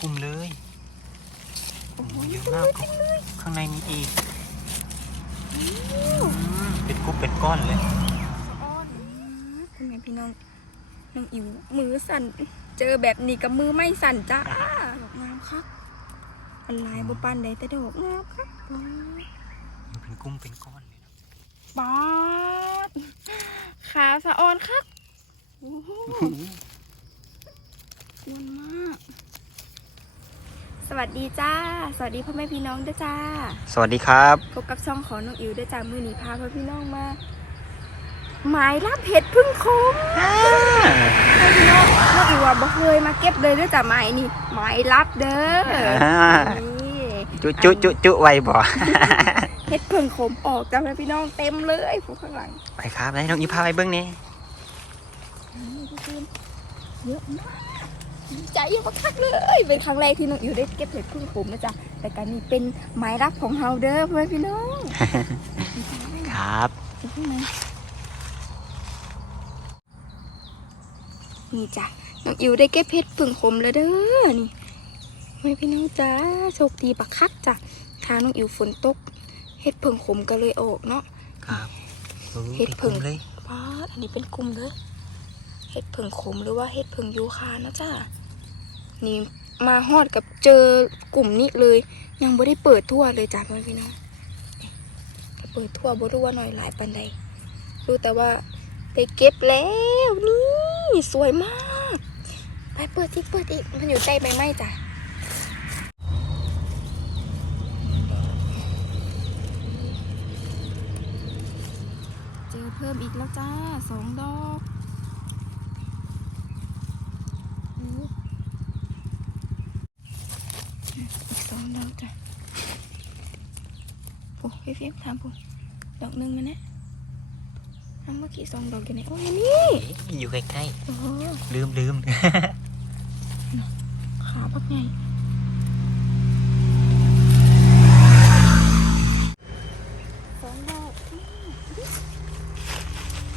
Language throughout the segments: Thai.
กลุ่มเลยโอ้โหเยอะมากเลยข้างในมีอีกเป็นกลุ่มเป็นก้อนเลยอ้อนเป็นไงพี่น้องน้องอิ๋วมือสั่นเจอแบบนี้กับมือไม่สั่นจ้าดอกงามคักอันลายบปานใดแต่ดอกงามคักป๊าดเป็นกลุ่มเป็นก้อนเลยนะป๊าดขาสะออนคักโอ้โหอ้วนมาก สวัสดีจ้า สวัสดีพ่อแม่พี่น้องด้วยจ้า สวัสดีครับ พบกับช่องของน้องอิ๋วด้วยจ้ามือหนีพาพ่อพี่น้องมาหมายรับเห็ดพึ่งคมพ่อพี่น้องน้องอิ๋วอะบ่เคยมาเก็บเลยด้วยจ้าหมายนี่หมายรับเด้อนี่จุจุจุจุไวบ่เห็ดพึ่งคมออกจ้าพ่อพี่น้องเต็มเลยพวกข้างหลังไปครับให้น้องอีพาไปเบิ้งนี่นี่พี่ฟิล์มเยอะมาก ดีใจเยอะมากๆเลย เป็นครั้งแรกที่น้องอิ๋วได้เก็บเห็ดพึ่งคมนะจ๊ะแต่การนี้เป็นหมายรับของเฮาเด้อพ่อแม่พี่น้องครับเห็นไหมนี่จ้ะน้องอิวได้เก็บเพชรผึ่งขมแล้วเด้อนี่ไม่พี่น้องจ้าโชคดีปักคักจ้ะทางน้องอิวฝนตกเห็ดผึ่งขมก็เลยออกเนาะครับโอ้เห็ดป็นกพึ่ลุ่งมเลยป้าดอันนี้เป็นกลุ่มเลยเห็ ดผึ่งขมหรือว่าเห็ดผึ่งยูคานะจ้านี่มาฮอดกับเจอกลุ่มนี้เลย ยังไม่ได้เปิดทั่วเลยจ้ะพี่น้องนี่ถ้าเปิดทั่วบ่รู้ว่าหน่อยหลายปันใดรู้แต่ว่าได้เก็บแล้วนี่สวยมาก ไปเปิดที่เปิดอีกมันอยู่ใต้ใบไม้จ้ะเจอเพิ่มอีกแล้วจ้าสองดอก อู้อีกสองดอกจ้ะโอ้พี่เฟียมถามผมดอกหนึ่งมาเนี่ยทำเมื่อกี้สองดอกอยู่ไหนโอ้ยนี่อยู่ใกล้โอ้โหๆลืมลืม ขาพักใหญ่สองดอก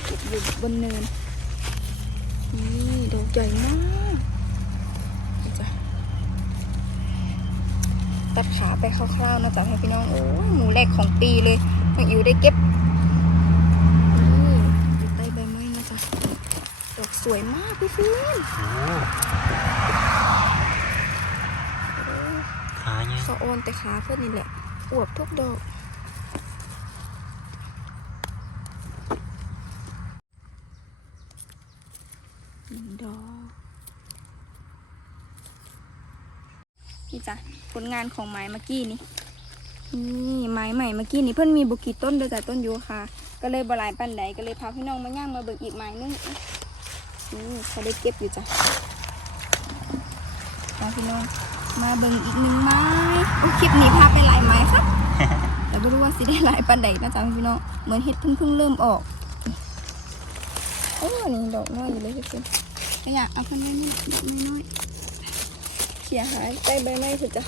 ติดอยู่บนเนิน นี่ดอกใหญ่มากนี่จ้ะตัดขาไป คร่าวๆนะจ๊ะให้พี่น้องโอ้ยหมูแรกของปีเลยน้องอิวได้เก็บนี่อยู่ใต้ใบไม้นะจ๊ะดอกสวยมากพี่ฟิล์มโอ้ขาเนี่ยเขาโอนแต่ขาเพื่อนนี่แหละอวบทุกดอก หนึ่งดอกนี่จ้ะผ ลงานของไม้เมื่อกี้นี่นี่ไม้ใหม่เมื่อกี้นี่เพิ่อนมีบุกิต้นเด้วยจ้ะต้นยูคาก็เลยบลายปันใดก็เลยพาพี่น้องมาย่างมาเบิกอีกไม้นึงนี่เขาได้เก็บอยู่จ้ะพาพี่น้องมาเบิ่งอีกหนึ่งไม้คลิปนี้พาไปหลายไม้ครับแต่ไม่รู้ว่าสิได้หลายปันใดนะจ๊ะพี่น้องเหมือนเห็ดเพิ่งเพิ่งเริ่มออกโอ้นี่ดอกน้อยอยู่เลยพี่ฟิล์มก็อยากเอาพันน้อยๆดอกน้อย ๆเขี่ยหายใต้ใบไม้เถอะจ้ะ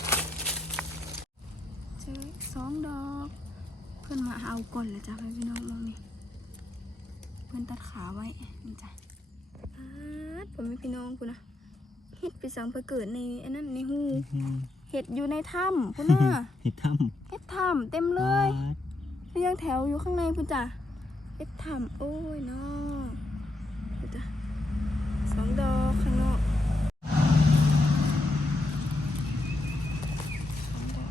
เจออีกสองดอก เพื่อนมาเอาก่อนเลยจ้ะพี่น้องมองนี่เพื่อนตัดขาไว้นี่จ้ะอาดผมไม่พี่น้องคุณนะเห็ดปีสังไปเกิดในอันนั้นในหูเห็ดอยู่ในถ้ำพุ่นน่ะเห็ดถ้เห็ดถ้ำเต็มำเลยเรียงแถวอยู่ข้างในพุ่นจ้ะเห็ดถ้ำโอ้ยเนาะพุ่นจ้ะสองดอกข้างนอกสองดอ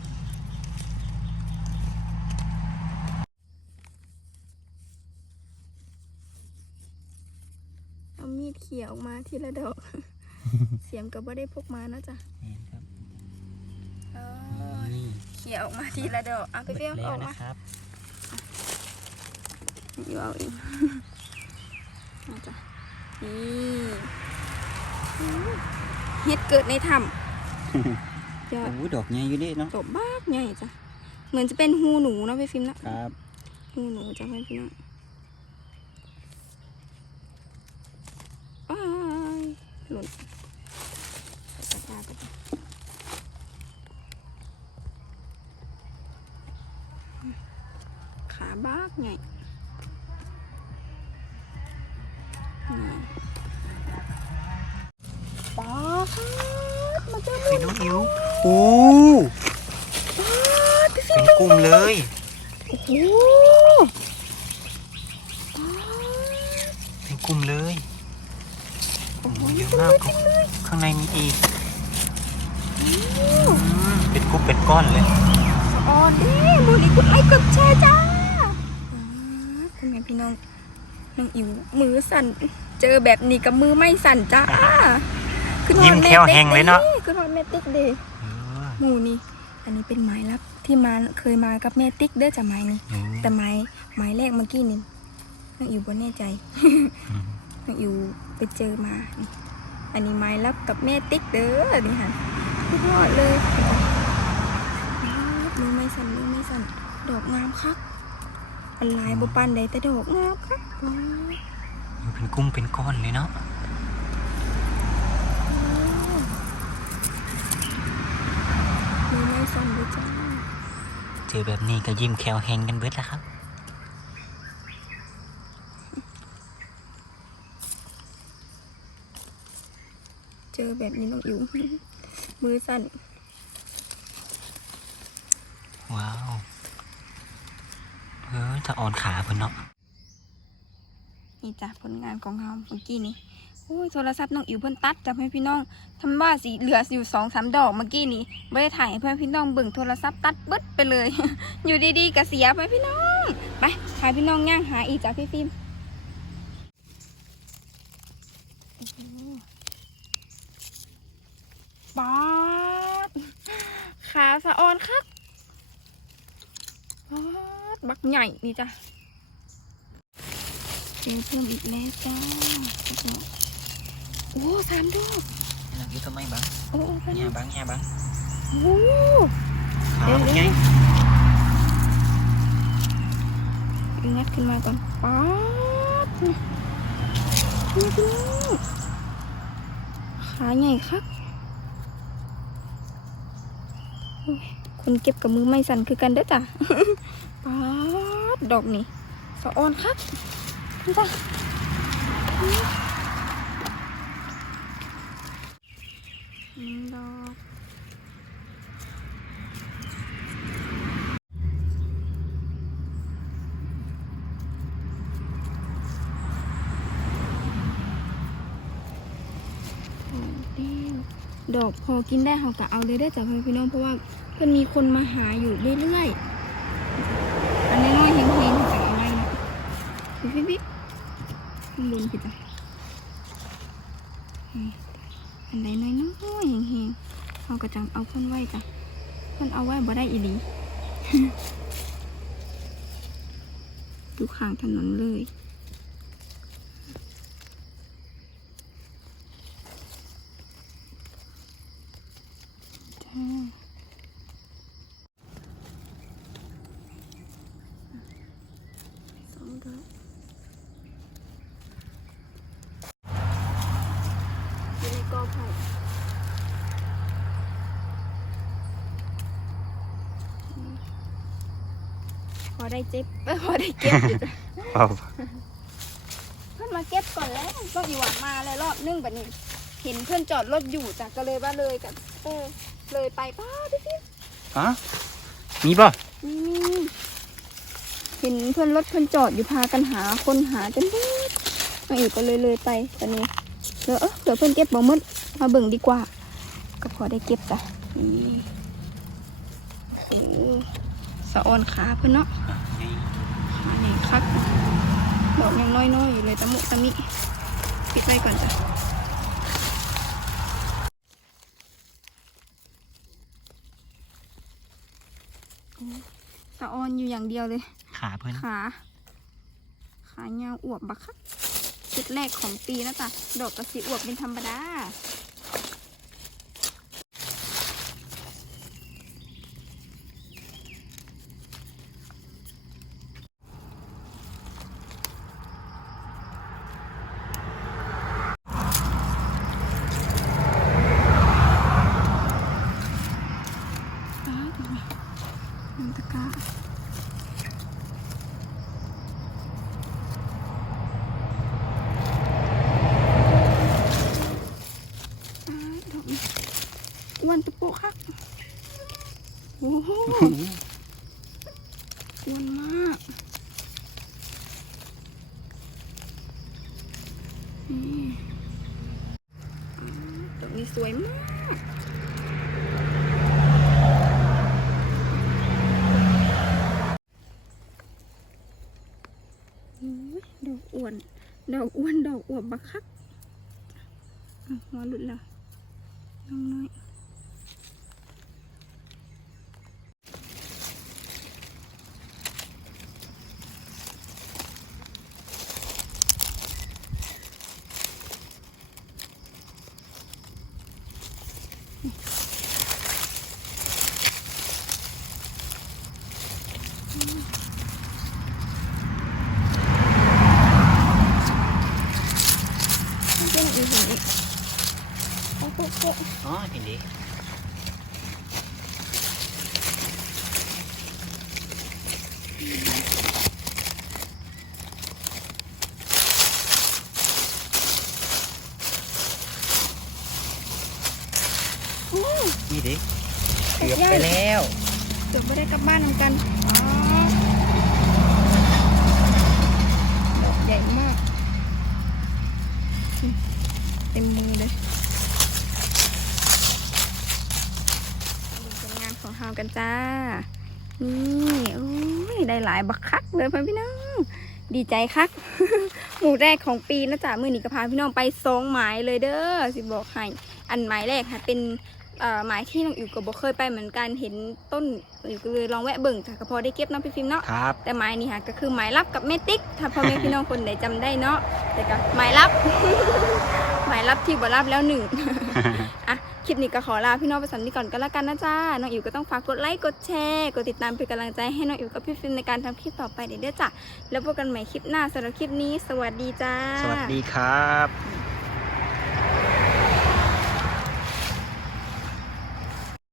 ก เอามีดเขี่ยออกมาทีละดอก เสียมก็บ่ได้พกมานะจ๊ะนี่ครับเออนี่เขี่ยออกมาทีละดอกอะไปเฟี้ยงแล้อวอกมานะครับอยู่เอาเองเอาจ้ะนี่อู้เฮ็ดเกิดในถ้ำยอดโอ้ดอกใหญ่อยู่ดิเนาะตบบ้ากใหญ่จ้ะเหมือนจะเป็นหูหนูเนาะพี่ฟิล์มนะครับ หูหนูจ้ะพี่ฟิล์มนะอ้ายหล่นตะกร้าตะกร้าขาบ้ากใหญ่ปลาครับมาเจอมือพี่น้องอิ๋วโอ้เป็นกลุ่มเลย โอ้โหเป็นกลุ่มเล ยโอ้โหเยอะมากครับข้างในมีอีกอืมเป็นกลุ่มเป็นก้อนเลยอ่อนดิมือนี้กดไลค์กดแชร์จ้าคุณแม่พี่น้องน้องอิ๋วมือสั่นเจอแบบนี้กับมือไม่สั่นจ้าคือยิ้มแค่วแห้งเลยเนาะคือทอนแม่ติ๊กเด้เออหมูนี่ อันนี้เป็นหมายลับที่มาเคยมากับแม่ติ๊กเด้อจ้ะหมายนี้อืมแต่หมายหมายแรกเมื่อกี้นี่น้องอิ๋วบ่แน่ใจอืมน้องอิ๋วไปเจอมานี่ อันนี้หมายลับกับแม่ติ๊กเด้อนี่ค่ะพี่พอดเลยมือไม่สั่นมือไม่สั่นดอกงามคักอันลายบ่ปานใดแต่ดอกงามคักว้าวเป็นกลุ่มเป็นก้อนเลยเนาะมือไม่สั่นเลยจ้าเจอแบบนี้ก็ยิ้มแควแห้งกันเบิดแล้วครับ เจอแบบนี้น้องอิ๋วมือสั่น ว้าวเออจะอ่อนขาเพิ่นเนาะนี่จ้ะผลงานของเราเมื่อกี้นี้โอ้ยโทรศัพท์น้องอิ๋วเพิ่นตัดจับให้พี่น้องทำว่าสีเหลืออยู่สองสามดอกเมื่อกี้นี้ไม่ได้ถ่ายให้เพื่อนพี่น้องเบิ่งโทรศัพท์ตัดเบิดไปเลย อยู่ดีๆก็เสียไปพี่น้องไปหาพี่น้องย่างหาอีกจ้ะพี่ฟิล์มโอ้โห บาดขาสะออนคักบาดบักใหญ่นี่จ้ะเจอเพิ่มอีกแล้วจ้าโอ้สามดอกนักอยู่ทำไมบังโอ้โอ้ไปเนี่ยบังเนี่ยบังโอ้ขาเดี๋ยวเป็นเดี๋ยวไงเอางัดขึ้นมาก่อนป๊าดนี่นี่ดูขาใหญ่คักโอ้ย คนเก็บกับมือไม่สั่นคือกันเด้อจ้ะป๊าดดอกนี่สะออนครับจ้ะหนึ่ดอก ดอกพอกินได้เขาก็เอาเลยได้จ้ะพี่น้องเพราะว่าเพื่อนมีคนมาหาอยู่เรื่อยๆ อันน้อยๆเฮงๆจะเอาไว้นะพี่พี่พี่ข้างบนพี่จ้ะอันใดน้อยๆเฮงๆเขาก็จังเอาเพื่อนไว้จ้ะเพื่อนเอาไว้บ่ได้อีหลีอยู่ข้างถนนเลยจ้า สองดอกอยู่ใน กอไผ่พอได้เจ็บเอ้ยพอได้เก็บอยู่จ้ะเอาเพื่อนมาเก็บก่อนแล้วก็อีหวานมาแล้วรอบนึงแบบนี้ เห็นเพื่อนจอดรถอยู่จ้ะก็เลยว่าเลยกับเออเลยไปป้าพี่พี่ฮะมีป่ะนี่นี่เห็นเพื่อนรถเพื่อนจอดอยู่พากันหาคนหาจนเบิดมาอีกก็เลยเลยไปตอนนี้ เดี๋ยวเออเดี๋ยวเพื่อนเก็บบ่หมดมาเบิ่งดีกว่า ก็พอได้เก็บจ้ะนี่โอ้โหสะออนขาเพื่อนเนาะขาใหญ่คักดอกยังน้อยๆอยู่เลยตะมุตะมิปิดไว้ก่อนจ้ะโอ้สะออนอยู่อย่างเดียวเลย ขาเพิ่นขา ขายาวอวบบักคัก ชุดแรกของปีแล้วจ้ะดอกกระสีอวบเป็นธรรมดาอ้าวดูนี่น้ำตะกร้า อ้วนตะโปะครับโอ้โหอ้วนมากนี่อืมตรงนี้สวยมากดอกอ้วน ดอกอ้วน ดอกอวบบักคักหัวหลุดแล้ว น้องน้อยไม่เป็นอีกเห็นอีกโอ้โหโอ้โห อ๋อเห็นดิ โอ้ย นี่ดิเกือบไปแล้วเกือบไม่ได้กลับบ้านเหมือนกันอ๋อดอกใหญ่มากอืมเต็มมือเลยดูผลงานของเรากันจ้า นี่โอ้ยได้หลายบักคักเลยพ่อพี่น้อง ดีใจคัก หมู่แรกของปีนะจ๊ะมือนี้ก็พาพี่น้องไปสองหมายเลยเด้อสิบอกให้อันหมายแรกค่ะเป็นเอ่อ หมายที่น้องอิ๋วก็บอกเคยไปเหมือนกันเห็นต้นอิ๋วก็เลยลองแวะเบิ่งจ้ะก็พอได้เก็บเนาะพี่ฟิล์มเนาะครับแต่หมายนี้ค่ะก็คือหมายลับกับแม่ติ๊กถ้าพ่อแม่พี่น้องคนไหนจำได้เนาะแต่ก็หมายลับ หมายลับที่บ่รับแล้วหนึ่ง อะคลิปนี้ก็ขอลาพี่น้องไปสำนี้ก่อนก็แล้วกันนะจ้าน้องอิ๋วก็ต้องฝากกดไลค์กดแชร์กดติดตามเป็นกำลังใจให้น้องอิ๋วกับพี่ฟิล์มในการทำคลิปต่อไปเดี๋ยวเด้อจ้ะแล้วพบกันใหม่คลิปหน้าสำหรับคลิปนี้ สวัสดีจ้า สวัสดีครับ